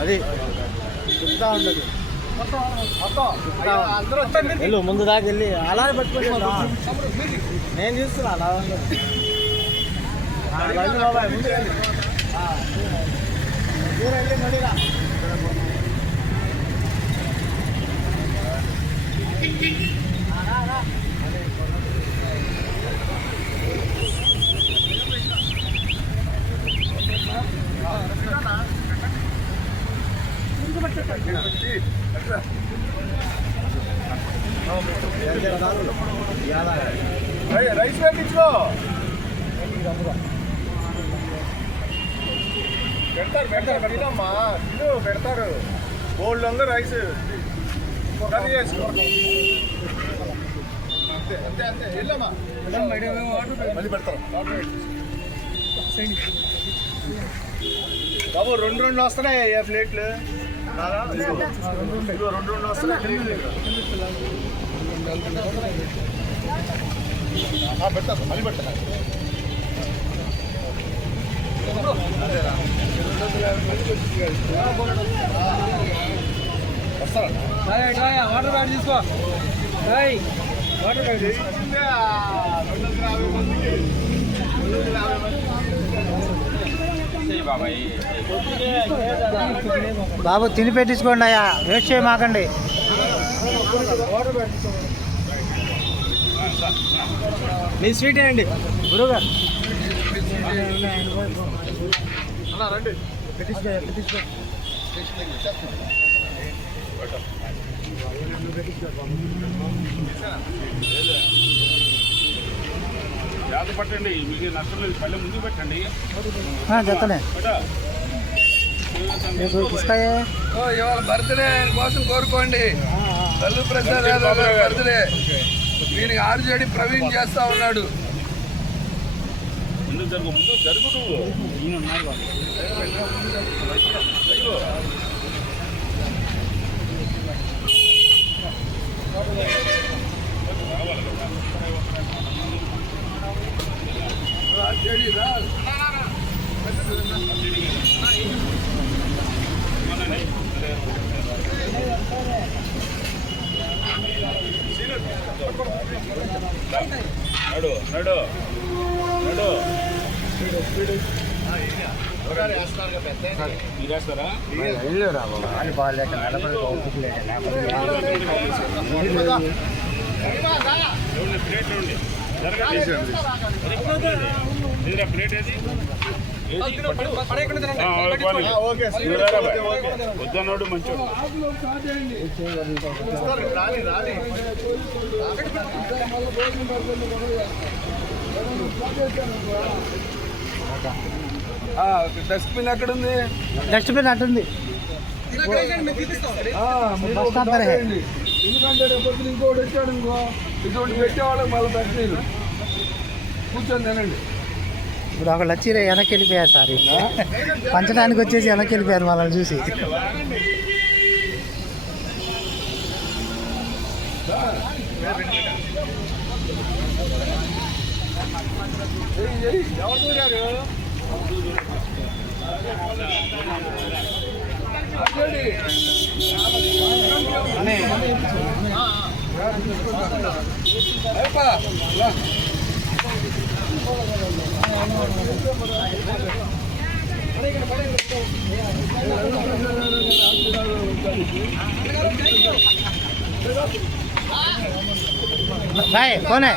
అది చెప్తా ఉండదు వెళ్ళు ముందు దాకా వెళ్ళి అలానే పట్టుకుంటున్నా నేను చూస్తున్నా అలా ఉండదు బాబాయ్ ముందు వెళ్ళి మడిరా రైస్ పెట్టించుకో పెడతారు తినమ్మా పెడతారు బోల్డ్ ఉంది రైస్ కర్రీ చేసుకో అంతే అంతే అంతే వెళ్ళమ్మా మళ్ళీ పెడతారు బాబు రెండు వస్తున్నాయి ప్లేట్లు రెండు వస్తున్నాయి పెడతారు మళ్ళీ పెడతారు వాటర్ బ్యాగ్ తీసుకో వాటర్ బ్యాగ్ బాబు తిని పెట్టించుకోండి అయ్యా వేస్ట్ చేయమాకండి మీ స్వీట్ అండి గురువుగారు రండి జాగ్రత్త పట్టండి మీకు నష్టం లేదు పల్లె ముందుకు పెట్టండి చెప్తానే ఇవాళ బర్త్డే కోసం కోరుకోండి తల్లు ప్రసాద్ యాదవ్ గారి బర్త్డే దీనికి ఆర్జేడి ప్రవీణ్ చేస్తా ఉన్నాడు ముందు జరుగు నువ్వు ఆర్జేడి రా నడు నడు నడు మీరేస్తారా ప్లేట్ ఉండి జరగండి ప్లేట్ ఏది వద్దన్నాడు మంచోడు డస్ట్బిన్ ఎక్కడుంది డస్ట్బిన్ అటుంది ఎందుకంటే రేపు ఇంకోటి వచ్చాడు ఇంకో ఇటువంటి పెట్టేవాళ్ళకి మళ్ళీ పెట్టలేదు కూర్చొని తినండి ఇప్పుడు ఒకళ్ళు వచ్చి వెనక్కి వెళ్ళిపోయారు సార్ పంచడానికి వచ్చేసి వెనక్కి వెళ్ళిపోయారు వాళ్ళని చూసి भाई कौन है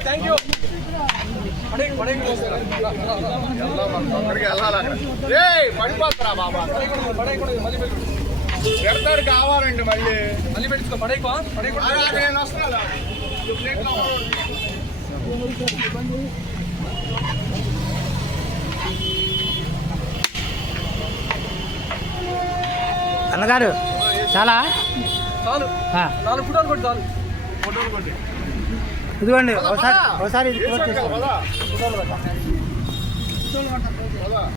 థ్యాంక్ యూ పడిపోతారా బాబా పెడతాడు కావాలండి మళ్ళీ మళ్ళీ పెట్టుకో పడేకో నేను వస్తున్నా అన్నగారు చాలా చాలు 4 ఫోటోలు కొట్టి చాలు ఇదిగోండి ఒకసారి ఇది క్లోజ్ చేస్తాం.